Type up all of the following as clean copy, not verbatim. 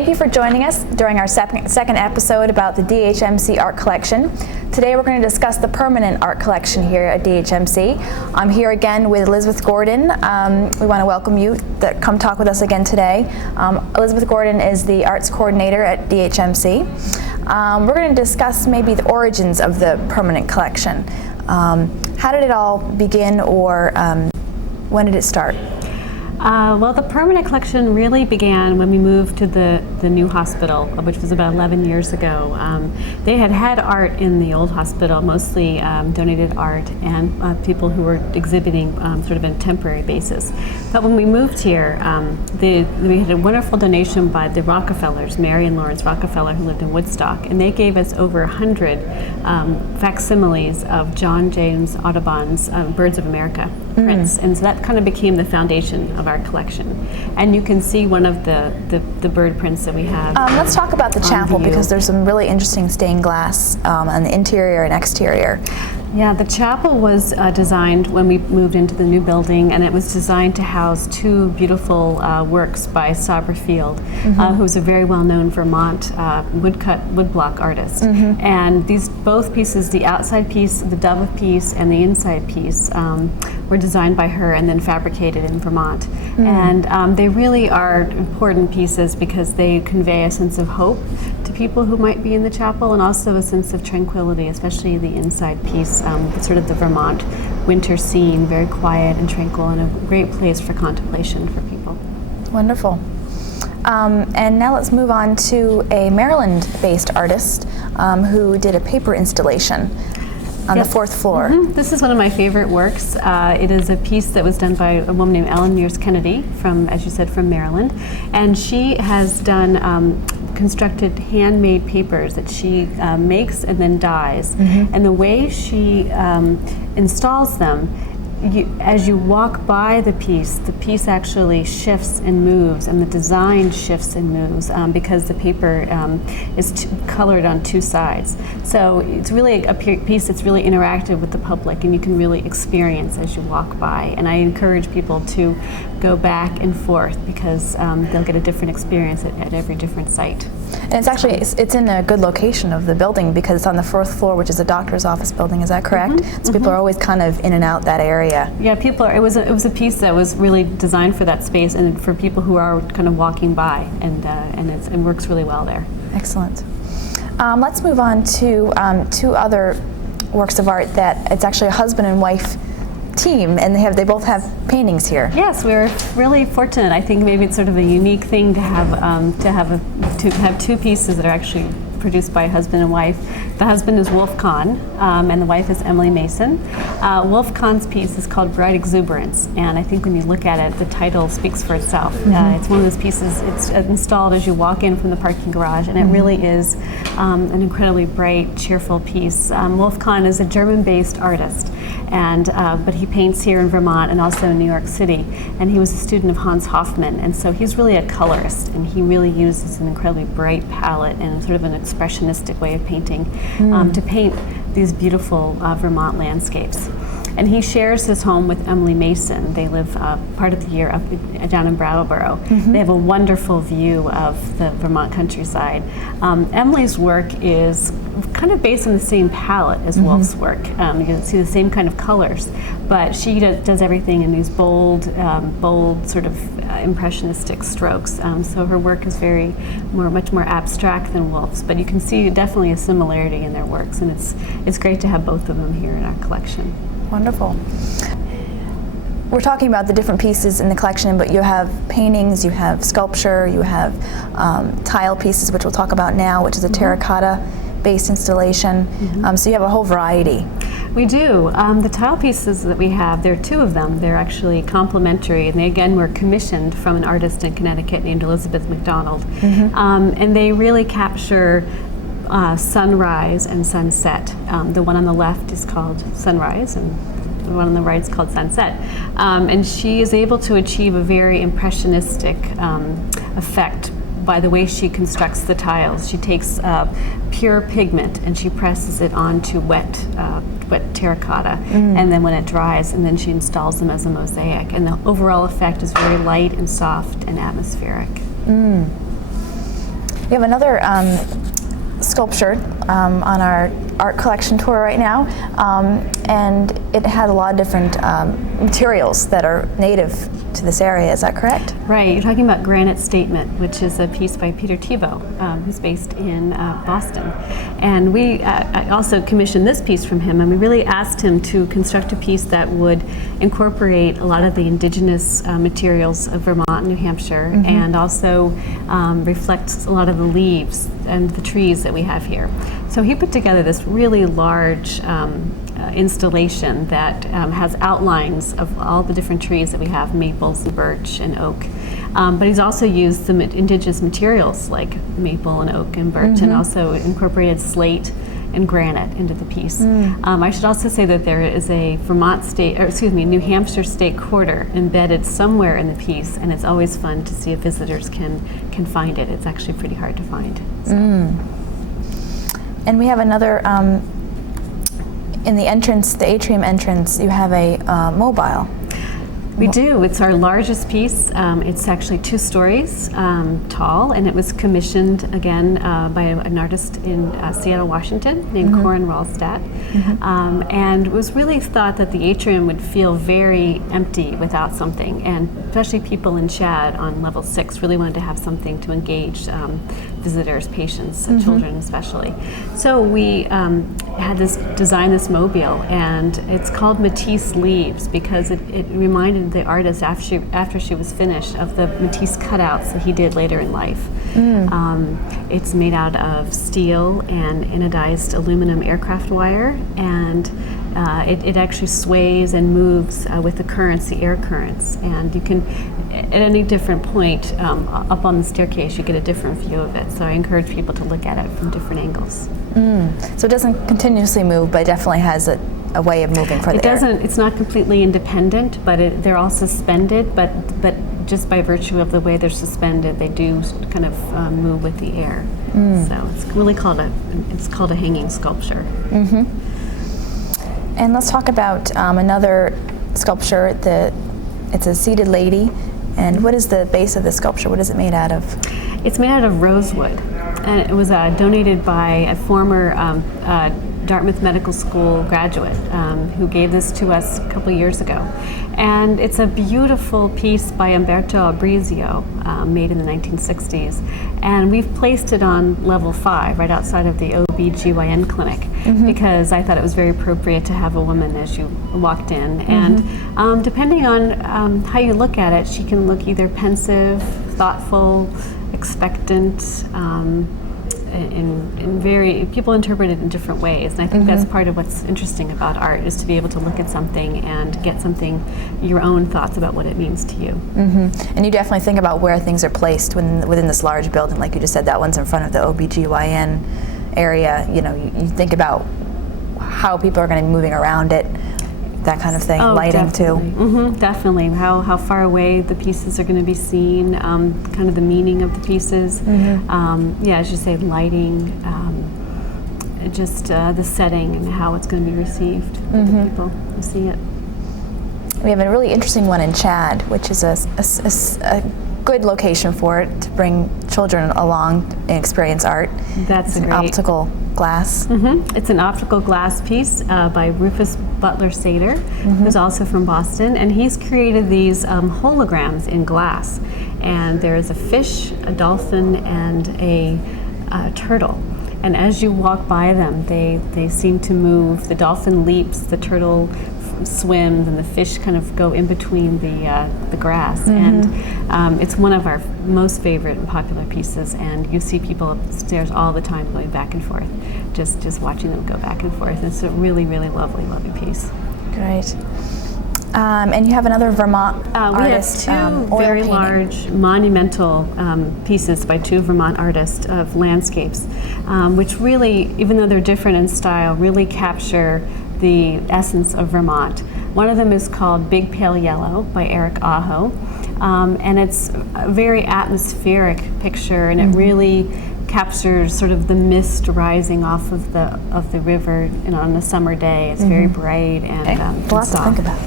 Thank you for joining us during our second episode about the DHMC Art Collection. Today we're going to discuss the permanent art collection here at DHMC. I'm here again with Elizabeth Gordon. We want to welcome you to come talk with us again today. Elizabeth Gordon is the arts coordinator at DHMC. We're going to discuss maybe the origins of the permanent collection. How did it all begin, or when did it start? Well, the permanent collection really began when we moved to the new hospital, which was about 11 years ago. They had art in the old hospital, mostly donated art and people who were exhibiting sort of on a temporary basis. But when we moved here, we had a wonderful donation by the Rockefellers, Mary and Lawrence Rockefeller, who lived in Woodstock, and they gave us over 100 facsimiles of John James Audubon's Birds of America prints, and so that kind of became the foundation of our collection. And you can see one of the bird prints that we have. Let's talk about the chapel, because there's some really interesting stained glass on the interior and exterior. Yeah, the chapel was designed when we moved into the new building, and it was designed to house two beautiful works by Sabra Field, who was a very well-known Vermont woodblock artist. And these both pieces, the outside piece, the double piece, and the inside piece, were designed by her and then fabricated in Vermont. And they really are important pieces because they convey a sense of hope to people who might be in the chapel, and also a sense of tranquility, especially the inside piece, sort of the Vermont winter scene, very quiet and tranquil, and a great place for contemplation for people. Wonderful. And now let's move on to a Maryland-based artist who did a paper installation on the fourth floor. This is one of my favorite works. It is a piece that was done by a woman named Ellen Mears Kennedy from, as you said, from Maryland. And she has done constructed handmade papers that she makes and then dyes. And the way she installs them, as you walk by the piece actually shifts and moves, and the design shifts and moves because the paper is colored on two sides. So it's really a piece that's really interactive with the public, and you can really experience as you walk by. And I encourage people to go back and forth, because they'll get a different experience at every different site. And it's actually, it's in a good location of the building, because it's on the fourth floor, which is a doctor's office building. Is that correct? So people are always kind of in and out that area. Yeah, people are. It was a piece that was really designed for that space and for people who are kind of walking by, and it works really well there. Excellent. Let's move on to two other works of art that it's actually a husband and wife team, and they both have paintings here. Yes, we're really fortunate. I think maybe it's sort of a unique thing to have two pieces that are actually produced by a husband and wife. The husband is Wolf Kahn, and the wife is Emily Mason. Wolf Kahn's piece is called Bright Exuberance, and I think when you look at it, the title speaks for itself. It's one of those pieces, it's installed as you walk in from the parking garage, and it really is an incredibly bright, cheerful piece. Wolf Kahn is a German-based artist, and but he paints here in Vermont and also in New York City, and he was a student of Hans Hofmann, and so he's really a colorist, and he really uses an incredibly bright palette and sort of an expressionistic way of painting to paint these beautiful Vermont landscapes. And he shares his home with Emily Mason. They live part of the year up down in Brattleboro. They have a wonderful view of the Vermont countryside. Emily's work is kind of based on the same palette as Wolf's work. You can see the same kind of colors, but she does everything in these bold sort of impressionistic strokes. So her work is much more abstract than Wolf's, but you can see definitely a similarity in their works, and it's great to have both of them here in our collection. Wonderful. We're talking about the different pieces in the collection, but you have paintings, you have sculpture, you have tile pieces, which we'll talk about now, which is a terracotta-based installation. So you have a whole variety. We do. The tile pieces that we have, there are two of them. They're actually complementary, and they again were commissioned from an artist in Connecticut named Elizabeth McDonald. And they really capture sunrise and sunset. The one on the left is called Sunrise, and the one on the right is called Sunset. And she is able to achieve a very impressionistic effect by the way she constructs the tiles. She takes pure pigment and she presses it onto wet terracotta, and then when it dries, and then she installs them as a mosaic. And the overall effect is very light and soft and atmospheric. We have another sculpture on our art collection tour right now, and it had a lot of different materials that are native to this area. Is that correct? Right. You're talking about Granite Statement, which is a piece by Peter Thibault, who's based in Boston. And I also commissioned this piece from him, and we really asked him to construct a piece that would incorporate a lot of the indigenous materials of Vermont and New Hampshire, and also reflects a lot of the leaves and the trees that we have here. So he put together this really large installation that has outlines of all the different trees that we have, maples and birch and oak. But he's also used some indigenous materials like maple and oak and birch, and also incorporated slate and granite into the piece. I should also say that there is a New Hampshire state quarter embedded somewhere in the piece, and it's always fun to see if visitors can find it. It's actually pretty hard to find. So. And we have another, in the entrance, the atrium entrance, you have a mobile. We do. It's our largest piece. It's actually 2 stories tall, and it was commissioned again by an artist in Seattle, Washington, named Corin Ralstad. And it was really thought that the atrium would feel very empty without something, and especially people in Chad on level 6 really wanted to have something to engage visitors, patients, children especially. So we had designed this mobile, and it's called Matisse Leaves because it reminded the artist after she was finished of the Matisse cutouts that he did later in life. It's made out of steel and anodized aluminum aircraft wire, and it actually sways and moves with the currents, the air currents, and you can, at any different point up on the staircase, you get a different view of it. So I encourage people to look at it from different angles. So it doesn't continuously move, but it definitely has a way of moving for the air. It doesn't. It's not completely independent, but they're all suspended. But just by virtue of the way they're suspended, they do kind of move with the air. So it's really called a hanging sculpture. And let's talk about another sculpture. It's a seated lady. And what is the base of the sculpture? What is it made out of? It's made out of rosewood, and it was donated by a former Dartmouth Medical School graduate who gave this to us a couple years ago. And it's a beautiful piece by Umberto Abrizio, made in the 1960s. And we've placed it on level 5, right outside of the OB/GYN clinic, because I thought it was very appropriate to have a woman as you walked in. And depending on how you look at it, she can look either pensive, thoughtful, expectant, and people interpret it in different ways, and I think that's part of what's interesting about art, is to be able to look at something and get your own thoughts about what it means to you. And you definitely think about where things are placed within this large building. Like you just said, that one's in front of the OB/GYN area. You know, you think about how people are going to be moving around it, that kind of thing. Lighting definitely. too. Definitely. How far away the pieces are going to be seen, kind of the meaning of the pieces. As you say, lighting, just the setting and how it's going to be received by the people who see it. We have a really interesting one in Chad, which is a good location for it to bring children along and experience art. That's an great. Optical glass. It's an optical glass piece by Rufus Butler Sater, who's also from Boston, and he's created these holograms in glass. And there's a fish, a dolphin, and a turtle. And as you walk by them, they seem to move. The dolphin leaps, the turtle swims, and the fish kind of go in between the grass. And it's one of our most favorite and popular pieces, and you see people upstairs all the time going back and forth, just watching them go back and forth. It's a really, really lovely piece. Great. And you have another Vermont artist. We have two very large monumental pieces by 2 Vermont artists of landscapes, which really, even though they're different in style, really capture the essence of Vermont. One of them is called Big Pale Yellow by Eric Aho, and it's a very atmospheric picture, and it really captures sort of the mist rising off of the river on a summer day. It's very bright and Lots to soft. think about.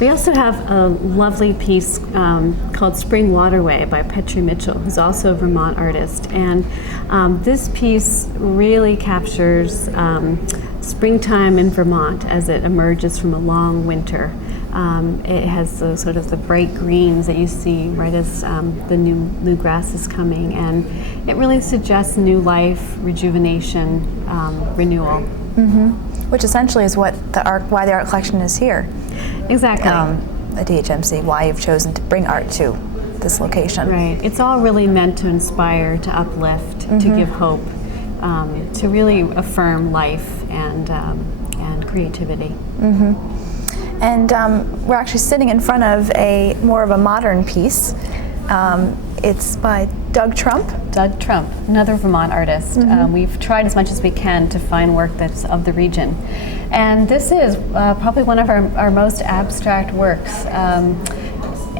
We also have a lovely piece called Spring Waterway by Petrie Mitchell, who's also a Vermont artist. And this piece really captures springtime in Vermont as it emerges from a long winter. It has the sort of the bright greens that you see right as the new grass is coming, and it really suggests new life, rejuvenation, renewal. Which essentially is why the art collection is here. Exactly. At DHMC, why you've chosen to bring art to this location. Right. It's all really meant to inspire, to uplift, to give hope, to really affirm life and creativity. And we're actually sitting in front of more of a modern piece. It's by Doug Trump. Doug Trump, another Vermont artist. We've tried as much as we can to find work that's of the region. And this is probably one of our most abstract works.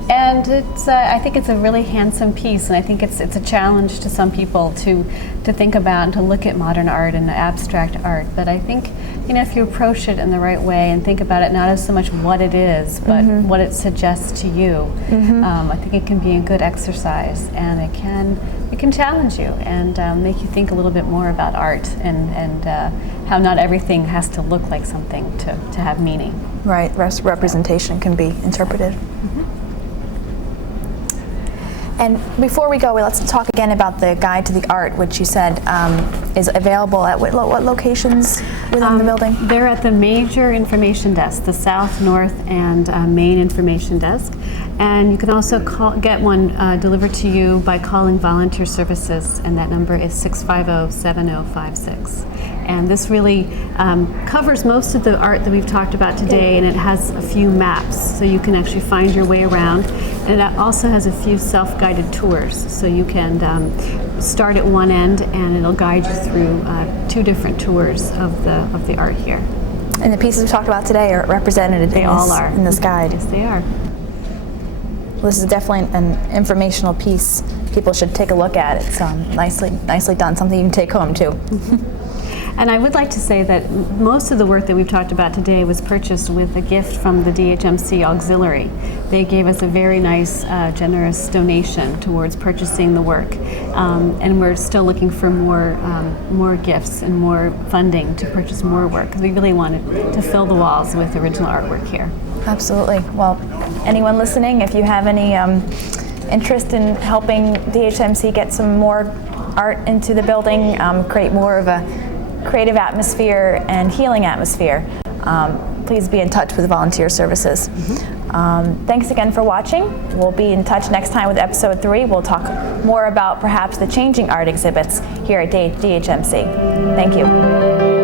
And it's, I think it's a really handsome piece, and I think it's a challenge to some people to think about and to look at modern art and abstract art. But I think, if you approach it in the right way and think about it not as so much what it is, but what it suggests to you, I think it can be a good exercise, and it can challenge you and make you think a little bit more about art and how not everything has to look like something to have meaning. Right, representation can be interpreted. And before we go, let's talk again about the guide to the art, which you said is available at what locations within the building? They're at the major information desk, the South, North, and Main information desk. And you can also get one delivered to you by calling volunteer services, and that number is 650-7056. And this really covers most of the art that we've talked about today, and it has a few maps, so you can actually find your way around. And it also has a few self-guided tours, so you can start at one end, and it'll guide you through 2 different tours of the art here. And the pieces we talked about today are represented in this guide. Yes, they are. Well, this is definitely an informational piece. People should take a look at it. It's nicely done. Something you can take home too. And I would like to say that most of the work that we've talked about today was purchased with a gift from the DHMC Auxiliary. They gave us a very nice, generous donation towards purchasing the work. And we're still looking for more gifts and more funding to purchase more work, because we really wanted to fill the walls with original artwork here. Absolutely. Well, anyone listening, if you have any interest in helping DHMC get some more art into the building, create more of a creative atmosphere and healing atmosphere, please be in touch with volunteer services. Thanks again for watching. We'll be in touch next time with episode 3. We'll talk more about perhaps the changing art exhibits here at DHMC. Thank you.